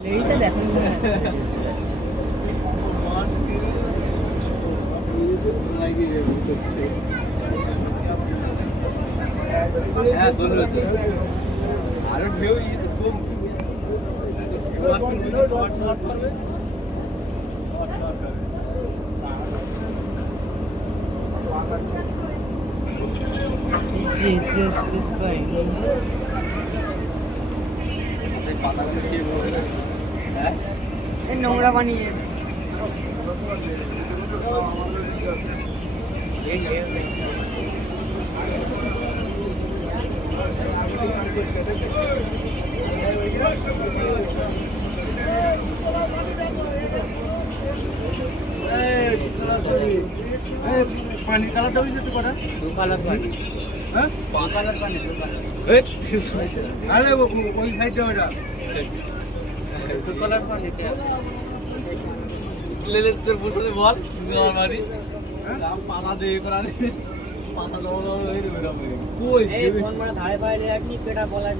এইটা দেখেন হ্যাঁ ধন্যবাদ আরো ঢেউ কম পাতাগুলো খেয়ে বলবে হ্যাঁ নোংরা বানিয়ে পানি কালারটা হয়ে যেতে পারে দু কালার পানি হ্যাঁ দু কালার পানি দু কালার আরে ওই সাইডটা ওটা দু কালার পানি লেলের তোর বসে বল আমার বাড়ি পাতা দিয়ে করানি পাতা জমা জমা হয়ে যাবে কই এই ফোন মারা ধারে পাইলে আপনি পেটা বলা